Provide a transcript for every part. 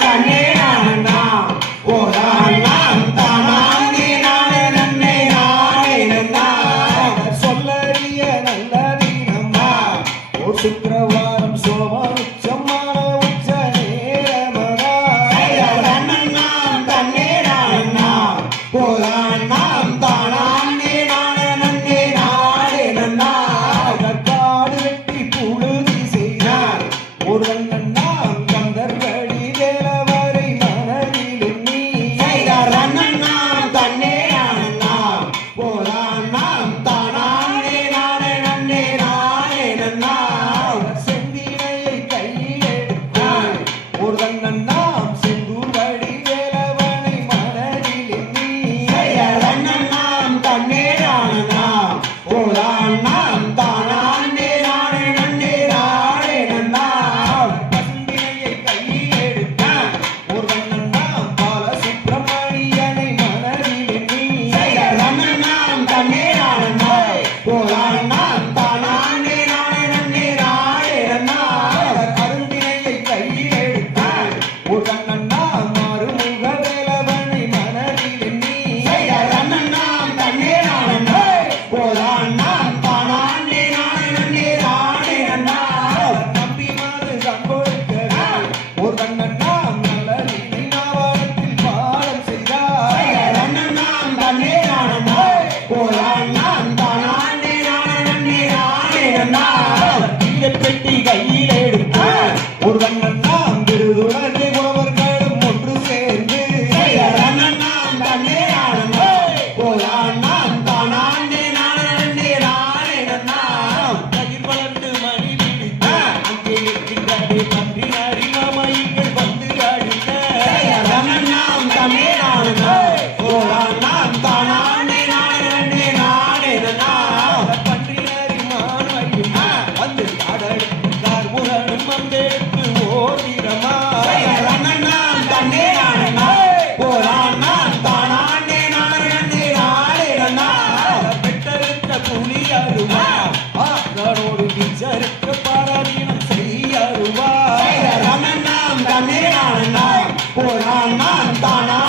compañeros. நான் நான் தானா?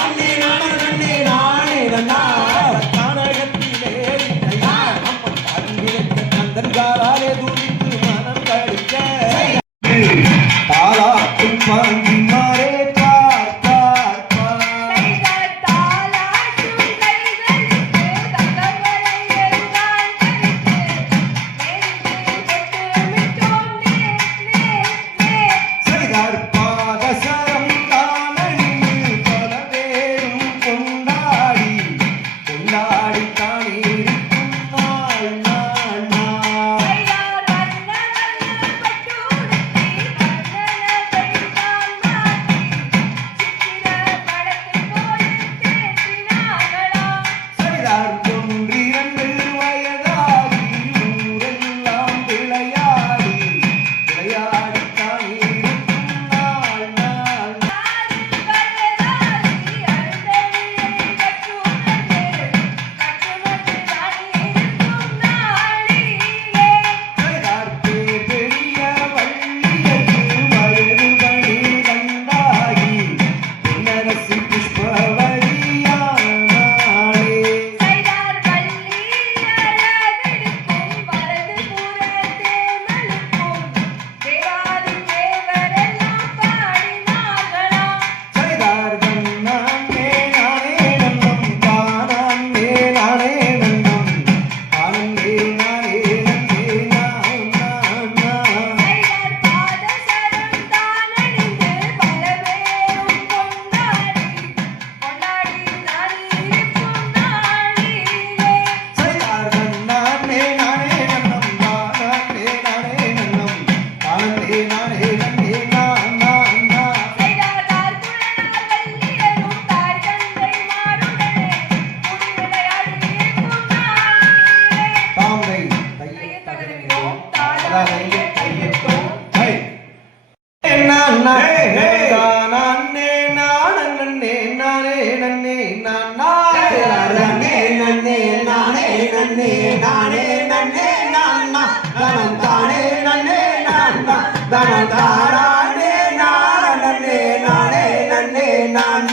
நன்னே நானே நன்னே நான்மா. தனம் தானே நன்னே நான்மா. தனம் தாரானே நானே நன்னே நானே நன்னே நான்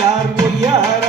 யார் பொய்யார்